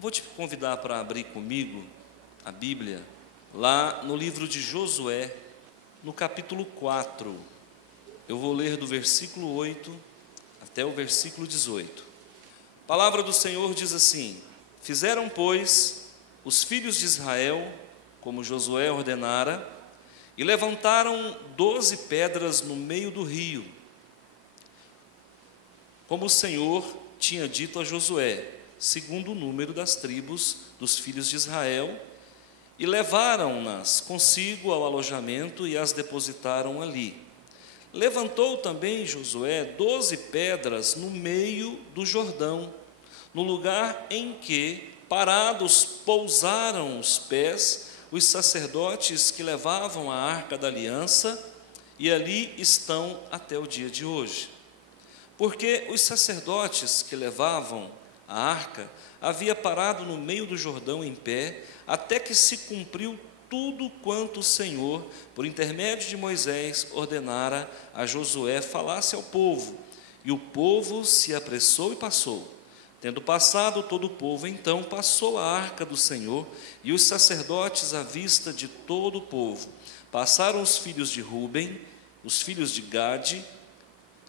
Vou te convidar para abrir comigo a Bíblia, lá no livro de Josué, no capítulo 4. Eu vou ler do versículo 8 até o versículo 18. A palavra do Senhor diz assim: Fizeram, pois, os filhos de Israel, como Josué ordenara, e levantaram 12 pedras no meio do rio, como o Senhor tinha dito a Josué, segundo o número das tribos dos filhos de Israel, e levaram-nas consigo ao alojamento e as depositaram ali. Levantou também Josué 12 pedras no meio do Jordão, no lugar em que, parados, pousaram os pés os sacerdotes que levavam a arca da aliança, e ali estão até o dia de hoje. Porque os sacerdotes que levavam a arca havia parado no meio do Jordão em pé, até que se cumpriu tudo quanto o Senhor, por intermédio de Moisés, ordenara a Josué falasse ao povo. E o povo se apressou e passou. Tendo passado todo o povo, então passou a arca do Senhor, e os sacerdotes à vista de todo o povo. Passaram os filhos de Ruben, os filhos de Gade,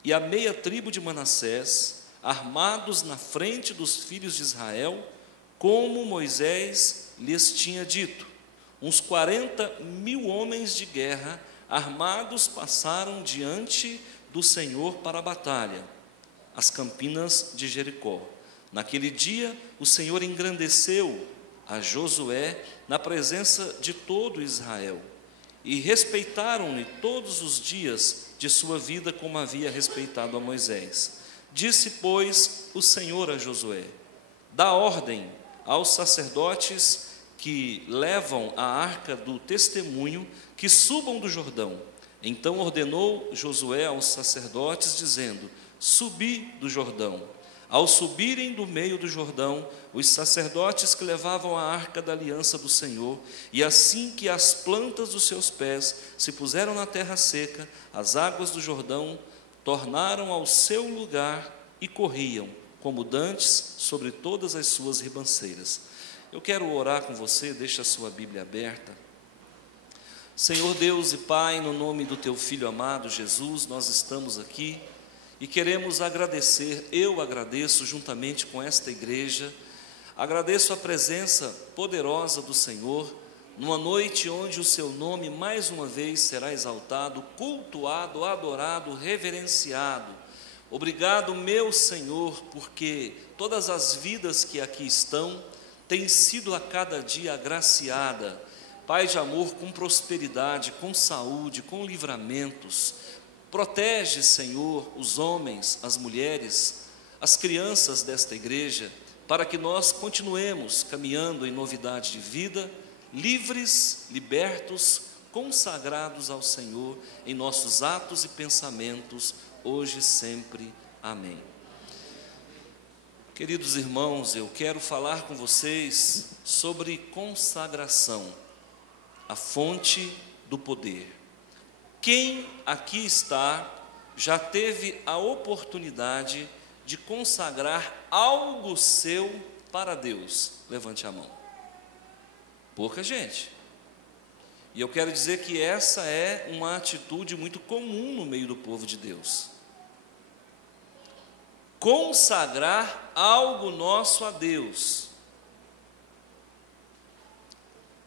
e a meia tribo de Manassés, armados na frente dos filhos de Israel, como Moisés lhes tinha dito. Uns 40.000 homens de guerra, armados, passaram diante do Senhor para a batalha, as campinas de Jericó. Naquele dia, o Senhor engrandeceu a Josué na presença de todo Israel, e respeitaram-lhe todos os dias de sua vida, como havia respeitado a Moisés. Disse, pois, o Senhor a Josué: dá ordem aos sacerdotes que levam a arca do testemunho que subam do Jordão. Então ordenou Josué aos sacerdotes, dizendo: subi do Jordão. Ao subirem do meio do Jordão, os sacerdotes que levavam a arca da aliança do Senhor, e assim que as plantas dos seus pés se puseram na terra seca, as águas do Jordão tornaram ao seu lugar e corriam, como dantes, sobre todas as suas ribanceiras. Eu quero orar com você, deixa a sua Bíblia aberta. Senhor Deus e Pai, no nome do Teu Filho amado Jesus, nós estamos aqui e queremos agradecer, eu agradeço juntamente com esta igreja, agradeço a presença poderosa do Senhor, numa noite onde o Seu nome mais uma vez será exaltado, cultuado, adorado, reverenciado. Obrigado, meu Senhor, porque todas as vidas que aqui estão têm sido a cada dia agraciada, Pai de amor, com prosperidade, com saúde, com livramentos. Protege, Senhor, os homens, as mulheres, as crianças desta igreja, para que nós continuemos caminhando em novidade de vida, livres, libertos, consagrados ao Senhor em nossos atos e pensamentos, hoje e sempre. Amém. Queridos irmãos, eu quero falar com vocês sobre consagração, a fonte do poder. Quem aqui está já teve a oportunidade de consagrar algo seu para Deus? Levante a mão. Pouca gente. E eu quero dizer que essa é uma atitude muito comum no meio do povo de Deus. Consagrar algo nosso a Deus.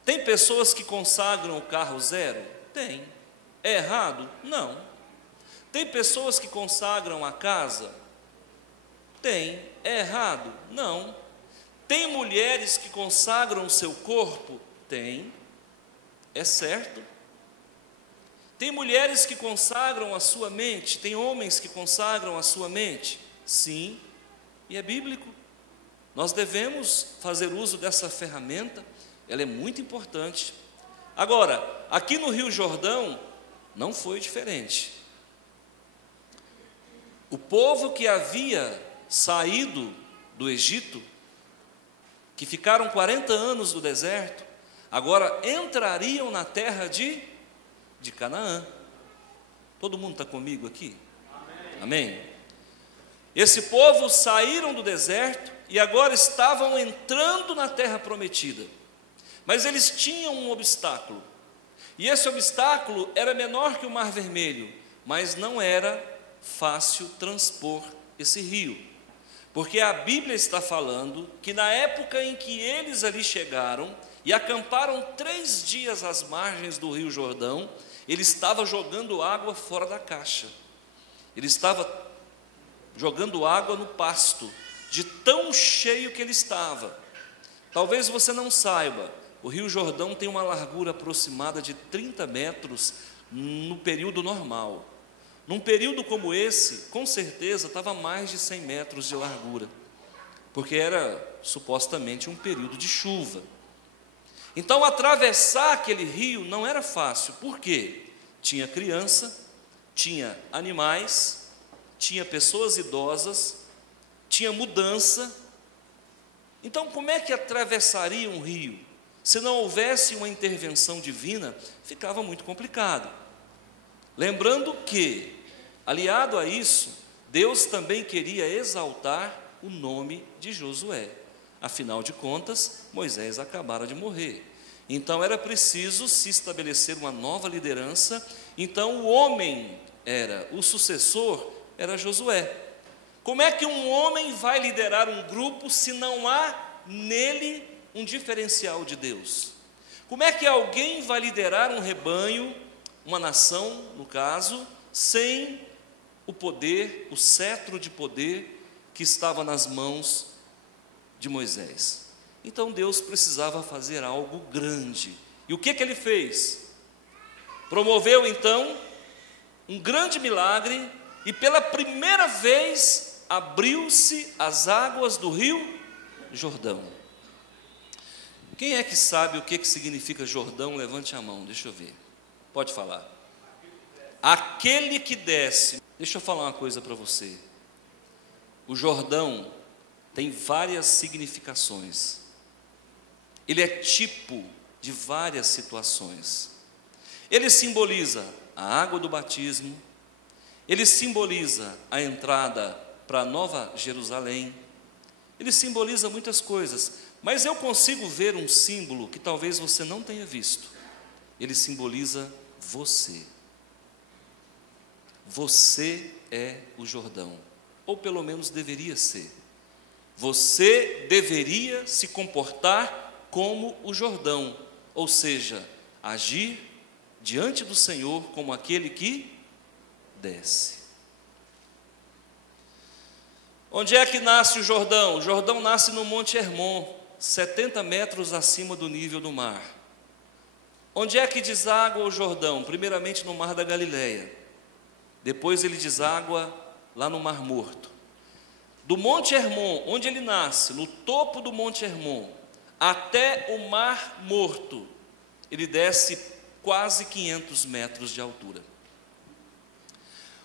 Tem pessoas que consagram o carro zero? Tem. É errado? Não. Tem pessoas que consagram a casa? Tem. É errado? Não. Tem mulheres que consagram o seu corpo? Tem. É certo. Tem mulheres que consagram a sua mente? Tem homens que consagram a sua mente? Sim. E é bíblico. Nós devemos fazer uso dessa ferramenta, ela é muito importante. Agora, aqui no Rio Jordão, não foi diferente. O povo que havia saído do Egito, que ficaram 40 anos no deserto, agora entrariam na terra de Canaã. Todo mundo está comigo aqui? Amém? Amém? Esse povo saíram do deserto e agora estavam entrando na terra prometida. Mas eles tinham um obstáculo. E esse obstáculo era menor que o Mar Vermelho, mas não era fácil transpor esse rio. Porque a Bíblia está falando que na época em que eles ali chegaram e acamparam 3 dias às margens do Rio Jordão, ele estava jogando água fora da caixa. Ele estava jogando água no pasto, de tão cheio que ele estava. Talvez você não saiba, o Rio Jordão tem uma largura aproximada de 30 metros no período normal. Num período como esse, com certeza estava mais de 100 metros de largura, porque era supostamente um período de chuva. Então atravessar aquele rio não era fácil. Por quê? Tinha criança, tinha animais, tinha pessoas idosas, tinha mudança. Então como é que atravessaria um rio? Se não houvesse uma intervenção divina, ficava muito complicado. Lembrando que, aliado a isso, Deus também queria exaltar o nome de Josué. Afinal de contas, Moisés acabara de morrer. Então era preciso se estabelecer uma nova liderança. Então o homem o sucessor era Josué. Como é que um homem vai liderar um grupo se não há nele um diferencial de Deus? Como é que alguém vai liderar um rebanho, uma nação, no caso, sem o poder, o cetro de poder que estava nas mãos de Moisés? Então Deus precisava fazer algo grande. E o que ele fez? Promoveu então um grande milagre e pela primeira vez abriu-se as águas do Rio Jordão. Quem é que sabe o que significa Jordão? Levante a mão, deixa eu ver. Pode falar. Aquele que desce. Deixa eu falar uma coisa para você. O Jordão tem várias significações. Ele é tipo de várias situações. Ele simboliza a água do batismo. Ele simboliza a entrada para a Nova Jerusalém. Ele simboliza muitas coisas. Mas eu consigo ver um símbolo que talvez você não tenha visto. Ele simboliza você. Você é o Jordão, ou pelo menos deveria ser. Você deveria se comportar como o Jordão, ou seja, agir diante do Senhor como aquele que desce. Onde é que nasce o Jordão? O Jordão nasce no Monte Hermon, 70 metros acima do nível do mar. Onde é que deságua o Jordão? Primeiramente no Mar da Galileia. Depois ele deságua lá no Mar Morto. Do Monte Hermon, onde ele nasce, no topo do Monte Hermon, até o Mar Morto, ele desce quase 500 metros de altura.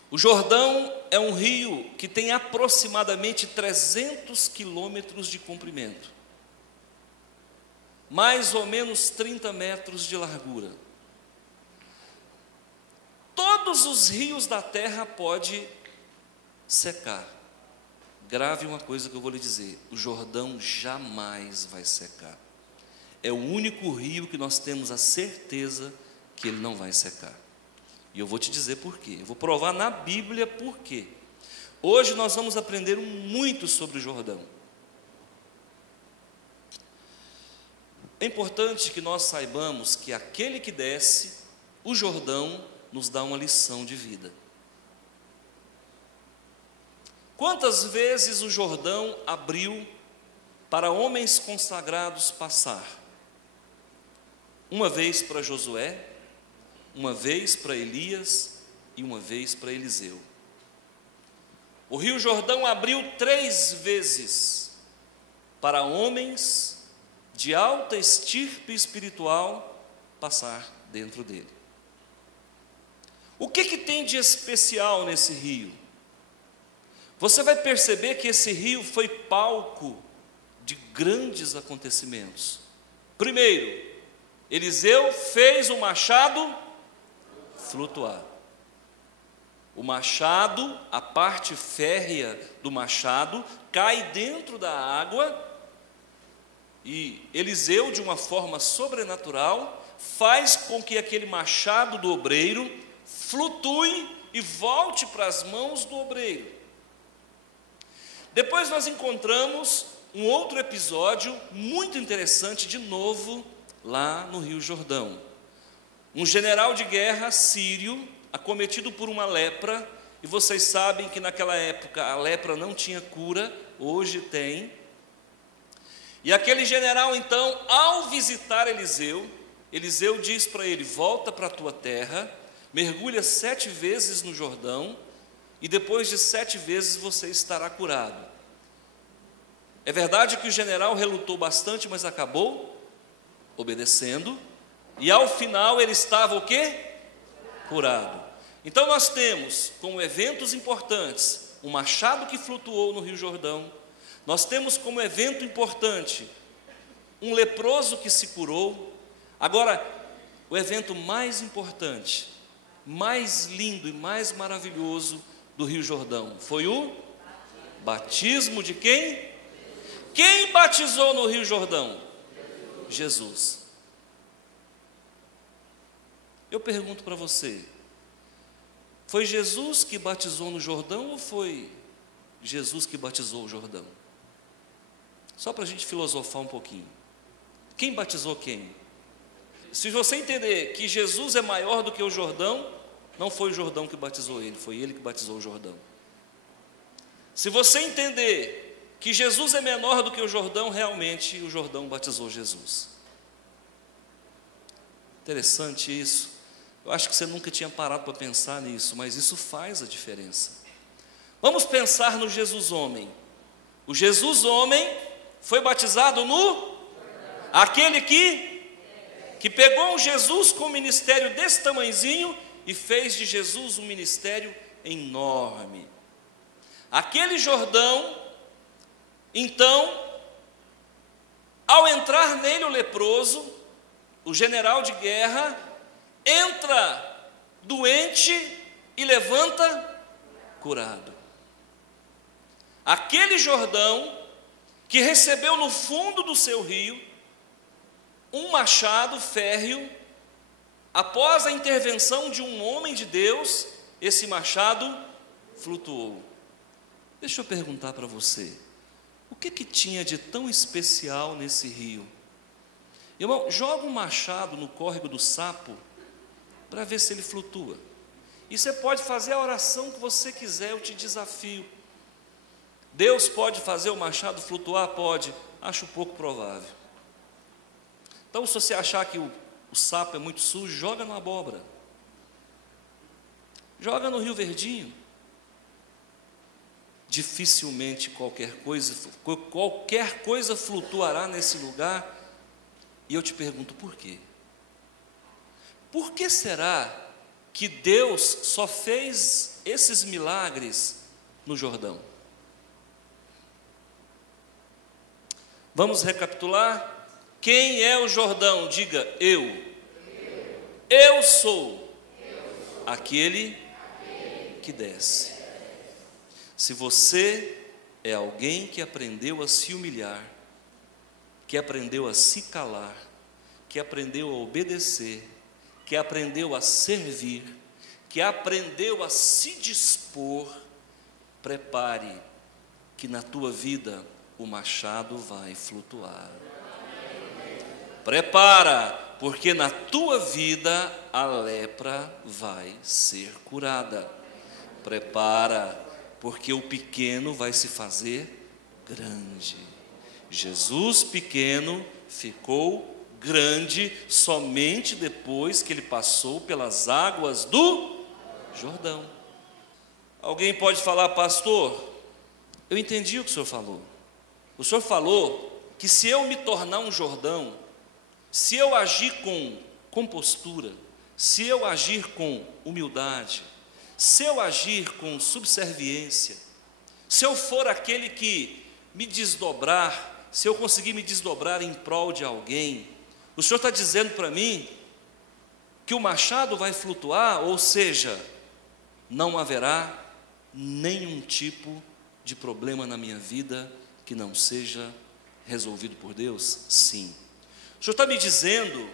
O Jordão é um rio que tem aproximadamente 300 quilômetros de comprimento, mais ou menos 30 metros de largura. Todos os rios da terra podem secar. Grave uma coisa que eu vou lhe dizer: o Jordão jamais vai secar. É o único rio que nós temos a certeza que ele não vai secar. E eu vou te dizer por quê. Eu vou provar na Bíblia por quê. Hoje nós vamos aprender muito sobre o Jordão. É importante que nós saibamos que aquele que desce, o Jordão, nos dá uma lição de vida. Quantas vezes o Jordão abriu para homens consagrados passar? Uma vez para Josué, uma vez para Elias e uma vez para Eliseu. O Rio Jordão abriu 3 vezes para homens de alta estirpe espiritual passar dentro dele. O que tem de especial nesse rio? Você vai perceber que esse rio foi palco de grandes acontecimentos. Primeiro, Eliseu fez o machado flutuar. O machado, a parte férrea do machado, cai dentro da água e Eliseu, de uma forma sobrenatural, faz com que aquele machado do obreiro flutue e volte para as mãos do obreiro. Depois nós encontramos um outro episódio muito interessante, de novo, lá no Rio Jordão. Um general de guerra sírio, acometido por uma lepra, e vocês sabem que naquela época a lepra não tinha cura, hoje tem. E aquele general, então, ao visitar Eliseu, Eliseu diz para ele: volta para a tua terra, mergulha 7 vezes no Jordão, e depois de 7 vezes você estará curado. É verdade que o general relutou bastante, mas acabou obedecendo, e ao final ele estava o quê? Curado. Então nós temos como eventos importantes um machado que flutuou no Rio Jordão. Nós temos como evento importante um leproso que se curou. Agora, o evento mais importante, mais lindo e mais maravilhoso do Rio Jordão foi o batismo de quem? Quem batizou no Rio Jordão? Jesus. Eu pergunto para você, foi Jesus que batizou no Jordão ou foi Jesus que batizou o Jordão? Só para a gente filosofar um pouquinho. Quem batizou quem? Se você entender que Jesus é maior do que o Jordão, não foi o Jordão que batizou ele, foi ele que batizou o Jordão. Se você entender que Jesus é menor do que o Jordão, realmente o Jordão batizou Jesus. Interessante isso. Eu acho que você nunca tinha parado para pensar nisso, mas isso faz a diferença. Vamos pensar no Jesus homem. O Jesus homem foi batizado no... Aquele que pegou um Jesus com um ministério desse tamanhozinho e fez de Jesus um ministério enorme. Aquele Jordão, então, ao entrar nele o leproso, o general de guerra entra doente e levanta curado. Aquele Jordão que recebeu no fundo do seu rio um machado férreo, após a intervenção de um homem de Deus, esse machado flutuou. Deixa eu perguntar para você, o que tinha de tão especial nesse rio? Irmão, joga um machado no córrego do Sapo para ver se ele flutua. E você pode fazer a oração que você quiser, eu te desafio. Deus pode fazer o machado flutuar? Pode. Acho pouco provável. Então, se você achar que o sapo é muito sujo, joga na abóbora. Joga no Rio Verdinho. Dificilmente qualquer coisa flutuará nesse lugar. E eu te pergunto, por quê? Por que será que Deus só fez esses milagres no Jordão? Vamos recapitular? Quem é o Jordão? Diga, eu. Eu sou aquele que desce. Se você é alguém que aprendeu a se humilhar, que aprendeu a se calar, que aprendeu a obedecer, que aprendeu a servir, que aprendeu a se dispor, prepare que na tua vida o machado vai flutuar. Prepara, porque na tua vida a lepra vai ser curada. Prepara, porque o pequeno vai se fazer grande. Jesus pequeno ficou grande somente depois que ele passou pelas águas do Jordão. Alguém pode falar, pastor, eu entendi o que o senhor falou. O senhor falou que se eu me tornar um Jordão, se eu agir com compostura, se eu agir com humildade, se eu agir com subserviência, se eu for aquele que me desdobrar, se eu conseguir me desdobrar em prol de alguém, o senhor está dizendo para mim que o machado vai flutuar, ou seja, não haverá nenhum tipo de problema na minha vida que não seja resolvido por Deus? Sim. O Senhor está me dizendo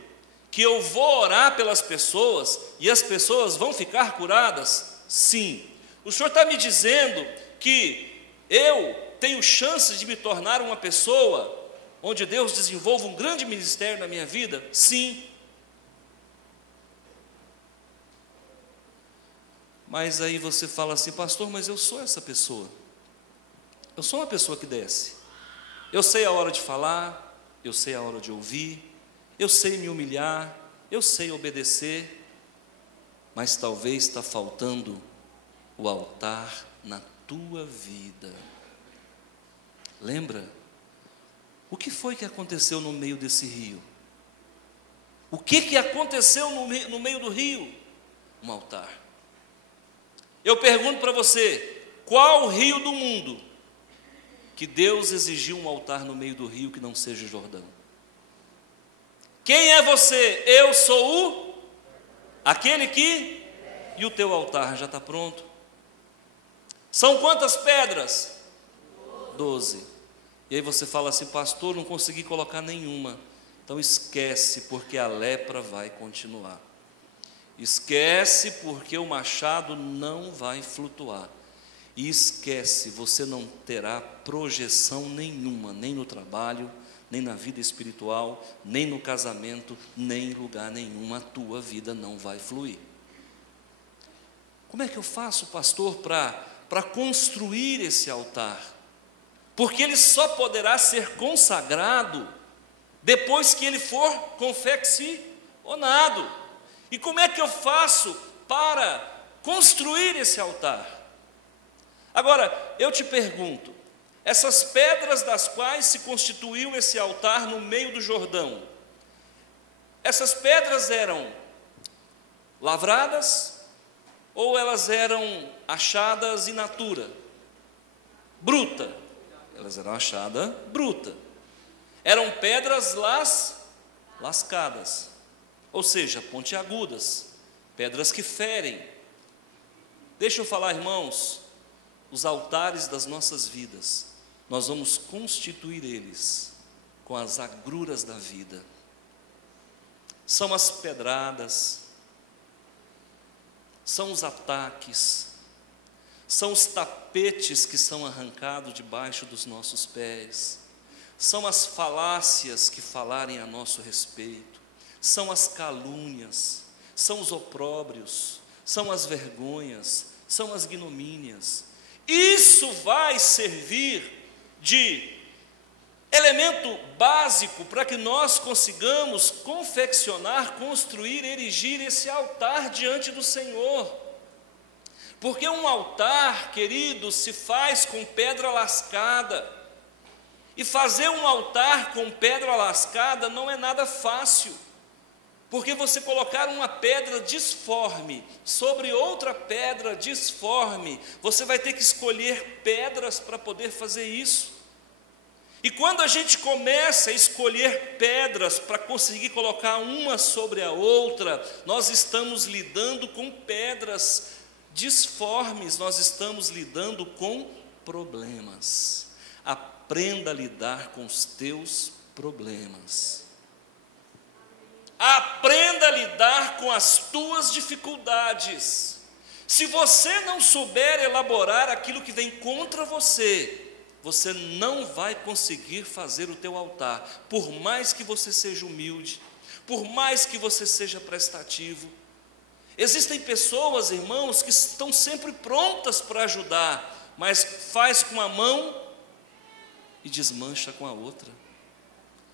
que eu vou orar pelas pessoas e as pessoas vão ficar curadas? Sim. O Senhor está me dizendo que eu tenho chance de me tornar uma pessoa onde Deus desenvolva um grande ministério na minha vida? Sim. Mas aí você fala assim: pastor, mas eu sou essa pessoa. Eu sou uma pessoa que desce. Eu sei a hora de falar, eu sei a hora de ouvir, eu sei me humilhar, eu sei obedecer, mas talvez está faltando o altar na tua vida. Lembra? O que foi que aconteceu no meio desse rio? O que aconteceu no meio do rio? Um altar. Eu pergunto para você: qual rio do mundo que Deus exigiu um altar no meio do rio que não seja Jordão? Quem é você? Eu sou aquele que... E o teu altar já está pronto? São quantas pedras? 12. E aí você fala assim: pastor, não consegui colocar nenhuma. Então esquece, porque a lepra vai continuar. Esquece, porque o machado não vai flutuar. E esquece, você não terá projeção nenhuma, nem no trabalho, nem na vida espiritual, nem no casamento, nem em lugar nenhum. A tua vida não vai fluir. Como é que eu faço, pastor, para construir esse altar? Porque ele só poderá ser consagrado depois que ele for confeccionado. E como é que eu faço para construir esse altar? Agora, eu te pergunto, essas pedras das quais se constituiu esse altar no meio do Jordão, essas pedras eram lavradas ou elas eram achadas in natura, bruta? Elas eram achadas bruta. Eram pedras lascadas, ou seja, pontiagudas, pedras que ferem. Deixa eu falar, irmãos, os altares das nossas vidas, nós vamos constituir eles com as agruras da vida. São as pedradas, são os ataques, são os tapetes que são arrancados debaixo dos nossos pés, são as falácias que falarem a nosso respeito, são as calúnias, são os opróbrios, são as vergonhas, são as ignomínias. Isso vai servir de elemento básico para que nós consigamos confeccionar, construir, erigir esse altar diante do Senhor. Porque um altar, querido, se faz com pedra lascada. E fazer um altar com pedra lascada não é nada fácil. Porque você colocar uma pedra disforme sobre outra pedra disforme, você vai ter que escolher pedras para poder fazer isso. E quando a gente começa a escolher pedras para conseguir colocar uma sobre a outra, nós estamos lidando com pedras disformes, nós estamos lidando com problemas. Aprenda a lidar com os teus problemas. Aprenda a lidar com as tuas dificuldades. Se você não souber elaborar aquilo que vem contra você, você não vai conseguir fazer o teu altar, por mais que você seja humilde, por mais que você seja prestativo. Existem pessoas, irmãos, que estão sempre prontas para ajudar, mas faz com a mão e desmancha com a outra.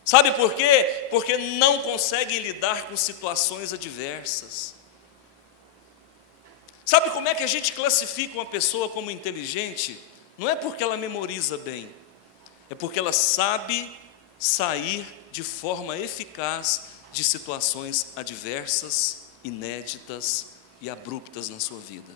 Sabe por quê? Porque não conseguem lidar com situações adversas. Sabe como é que a gente classifica uma pessoa como inteligente? Não é porque ela memoriza bem, é porque ela sabe sair de forma eficaz de situações adversas, inéditas e abruptas na sua vida.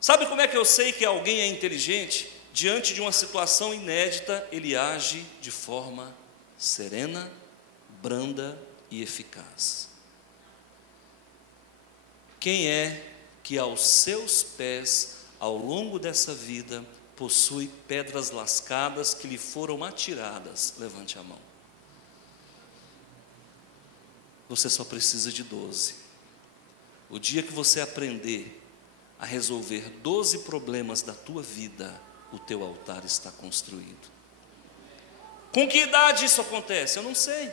Sabe como é que eu sei que alguém é inteligente? Diante de uma situação inédita, ele age de forma serena, branda e eficaz. Quem é que aos seus pés, ao longo dessa vida, possui pedras lascadas que lhe foram atiradas? Levante a mão. Você só precisa de 12. O dia que você aprender a resolver 12 problemas da tua vida, o teu altar está construído. Com que idade isso acontece? Eu não sei.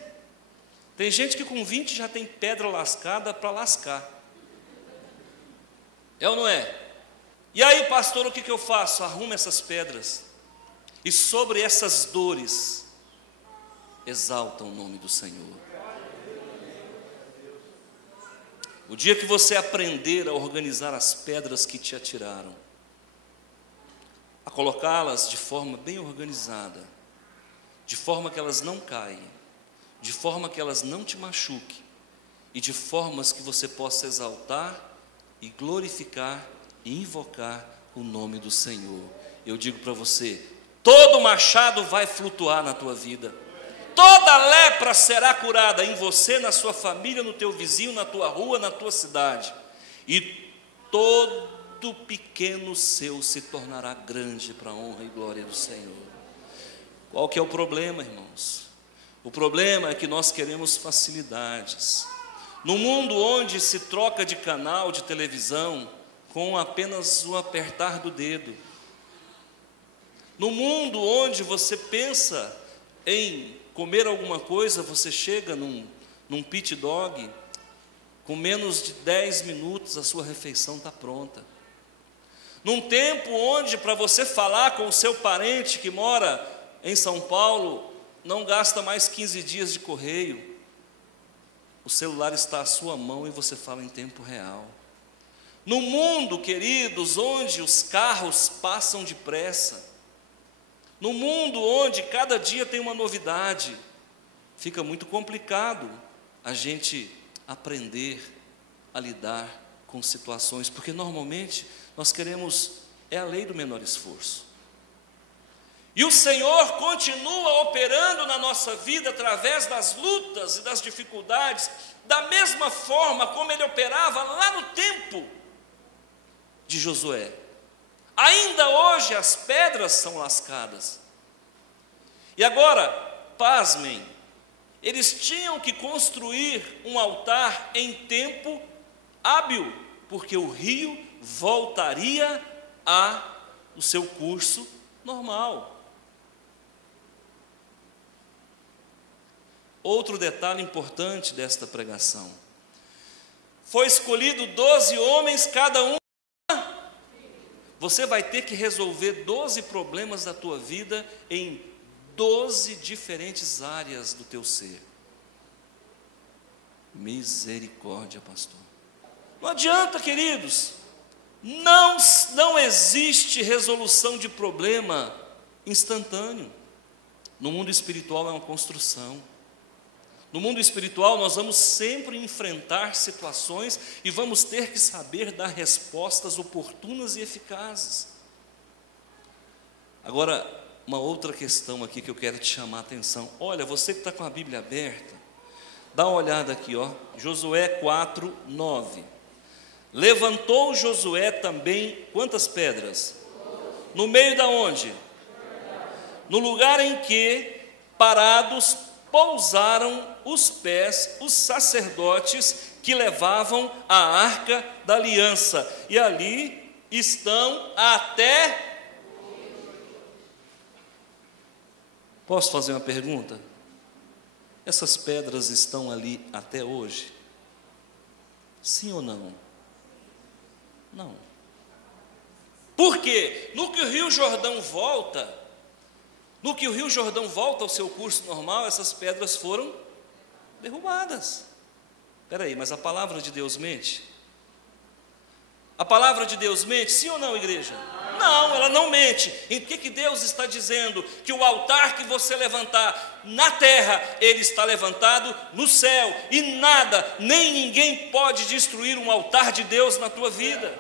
Tem gente que com 20 já tem pedra lascada para lascar. É ou não é? E aí, pastor, o que eu faço? Arrumo essas pedras. E sobre essas dores, exalta o nome do Senhor. O dia que você aprender a organizar as pedras que te atiraram, a colocá-las de forma bem organizada, de forma que elas não caem, de forma que elas não te machuquem, e de formas que você possa exaltar e glorificar e invocar o nome do Senhor. Eu digo para você, todo machado vai flutuar na tua vida, toda lepra será curada em você, na sua família, no teu vizinho, na tua rua, na tua cidade, e todo pequeno seu se tornará grande para a honra e glória do Senhor. Qual que é o problema, irmãos? O problema é que nós queremos facilidades. No mundo onde se troca de canal de televisão com apenas um apertar do dedo, no mundo onde você pensa em comer alguma coisa, você chega num pit dog, com menos de 10 minutos a sua refeição está pronta. Num tempo onde para você falar com o seu parente que mora em São Paulo, não gasta mais 15 dias de correio, o celular está à sua mão e você fala em tempo real. No mundo, queridos, onde os carros passam depressa, no mundo onde cada dia tem uma novidade, fica muito complicado a gente aprender a lidar com situações, porque normalmente nós queremos, é a lei do menor esforço. E o Senhor continua operando na nossa vida através das lutas e das dificuldades, da mesma forma como Ele operava lá no tempo de Josué. Ainda hoje as pedras são lascadas. E agora, pasmem, eles tinham que construir um altar em tempo hábil, porque o rio voltaria ao seu curso normal. Outro detalhe importante desta pregação: foi escolhido 12 homens, cada um. Você vai ter que resolver 12 problemas da tua vida em 12 diferentes áreas do teu ser. Misericórdia, pastor. Não adianta, queridos. Não existe resolução de problema instantâneo. No mundo espiritual é uma construção. No mundo espiritual nós vamos sempre enfrentar situações e vamos ter que saber dar respostas oportunas e eficazes. Agora, uma outra questão aqui que eu quero te chamar a atenção. Olha, você que está com a Bíblia aberta, dá uma olhada aqui, ó, Josué 4:9. Levantou Josué também quantas pedras? No meio da onde? No lugar em que, parados, pousaram os pés os sacerdotes que levavam a arca da aliança, e ali estão até... Posso fazer uma pergunta? Essas pedras estão ali até hoje? Sim ou não? Não. Por quê? No que o Rio Jordão volta ao seu curso normal, essas pedras foram derrubadas. Espera aí, mas a palavra de Deus mente? A palavra de Deus mente, sim ou não, igreja? Não, ela não mente. Em que Deus está dizendo? Que o altar que você levantar na terra, ele está levantado no céu, e nada, nem ninguém pode destruir um altar de Deus na tua vida.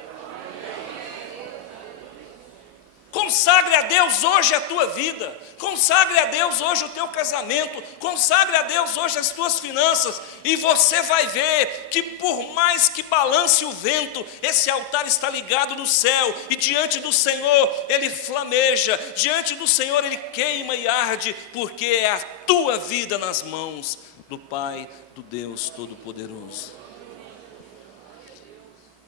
Consagre a Deus hoje a tua vida, consagre a Deus hoje o teu casamento, consagre a Deus hoje as tuas finanças, e você vai ver que por mais que balance o vento, esse altar está ligado no céu, e diante do Senhor ele flameja, diante do Senhor ele queima e arde, porque é a tua vida nas mãos do Pai, do Deus Todo-Poderoso.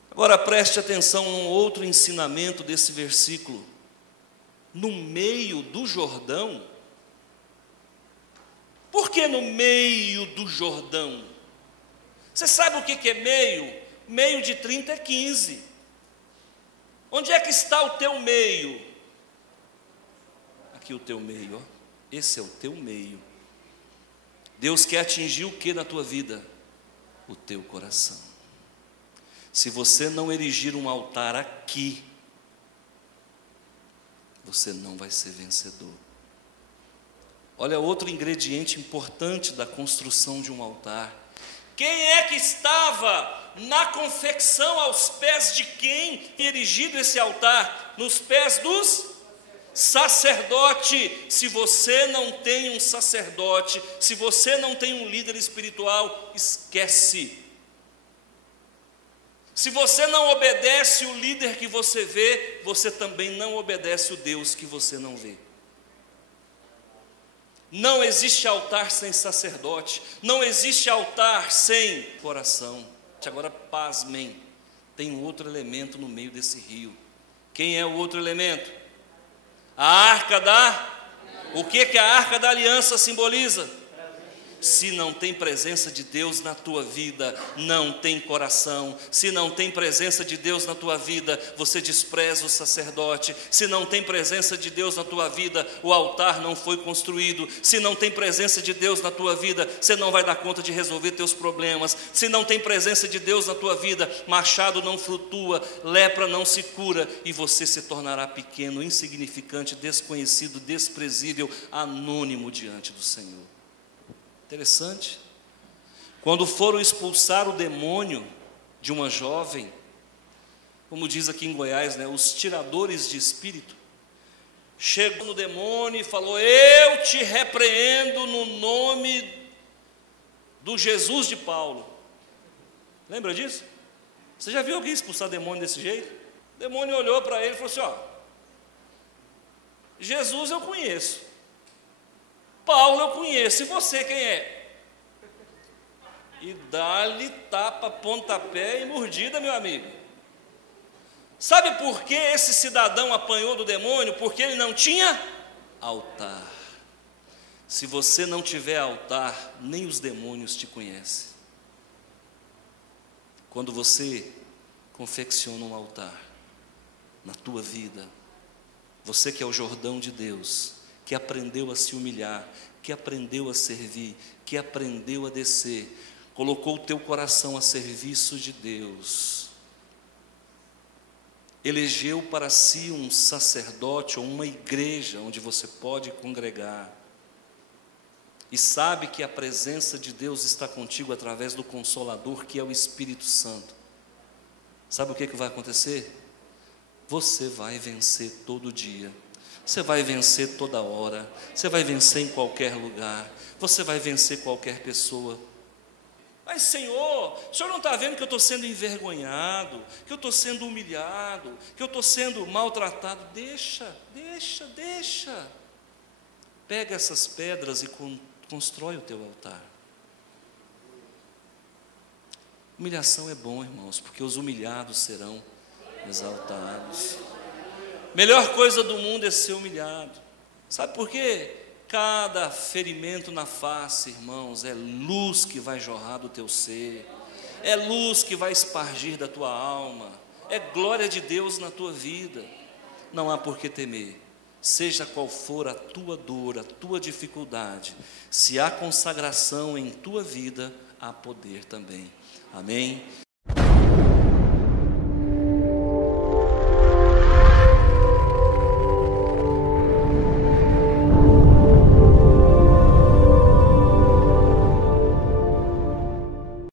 Agora preste atenção a um outro ensinamento desse versículo. No meio do Jordão. Por que no meio do Jordão? Você sabe o que é meio? Meio de 30 é 15. Onde é que está o teu meio? Aqui o teu meio, ó. Esse é o teu meio. Deus quer atingir o que na tua vida? O teu coração. Se você não erigir um altar aqui, você não vai ser vencedor. Olha outro ingrediente importante da construção de um altar. Quem é que estava na confecção aos pés de quem erigido esse altar? Nos pés dos sacerdotes. Se você não tem um sacerdote, se você não tem um líder espiritual, esquece. Se você não obedece o líder que você vê, você também não obedece o Deus que você não vê. Não existe altar sem sacerdote, não existe altar sem coração. Agora pasmem, tem um outro elemento no meio desse rio. Quem é o outro elemento? A arca da... O que a arca da aliança simboliza? Se não tem presença de Deus na tua vida, não tem coração. Se não tem presença de Deus na tua vida, você despreza o sacerdote. Se não tem presença de Deus na tua vida, o altar não foi construído. Se não tem presença de Deus na tua vida, você não vai dar conta de resolver teus problemas. Se não tem presença de Deus na tua vida, machado não flutua, lepra não se cura, e você se tornará pequeno, insignificante, desconhecido, desprezível, anônimo diante do Senhor. Interessante. Quando foram expulsar o demônio de uma jovem, como diz aqui em Goiás, né, os tiradores de espírito, chegou no demônio e falou: eu te repreendo no nome do Jesus de Paulo. Lembra disso? Você já viu alguém expulsar demônio desse jeito? O demônio olhou para ele e falou assim: ó, Jesus eu conheço, Paulo eu conheço, e você quem é? E dá-lhe tapa, pontapé e mordida, meu amigo. Sabe por que esse cidadão apanhou do demônio? Porque ele não tinha altar. Se você não tiver altar, nem os demônios te conhecem. Quando você confecciona um altar na tua vida, você que é o Jordão de Deus, que aprendeu a se humilhar, que aprendeu a servir, que aprendeu a descer, colocou o teu coração a serviço de Deus, elegeu para si um sacerdote ou uma igreja onde você pode congregar, e sabe que a presença de Deus está contigo através do Consolador, que é o Espírito Santo. Sabe o que vai acontecer? Você vai vencer todo dia. Você vai vencer toda hora, você vai vencer em qualquer lugar, você vai vencer qualquer pessoa. Mas Senhor, o Senhor não está vendo que eu estou sendo envergonhado, que eu estou sendo humilhado, que eu estou sendo maltratado? Deixa. Pega essas pedras e constrói o teu altar. Humilhação é bom, irmãos, porque os humilhados serão exaltados. Melhor coisa do mundo é ser humilhado. Sabe por quê? Cada ferimento na face, irmãos, é luz que vai jorrar do teu ser, é luz que vai espargir da tua alma, é glória de Deus na tua vida. Não há por que temer. Seja qual for a tua dor, a tua dificuldade, se há consagração em tua vida, há poder também. Amém?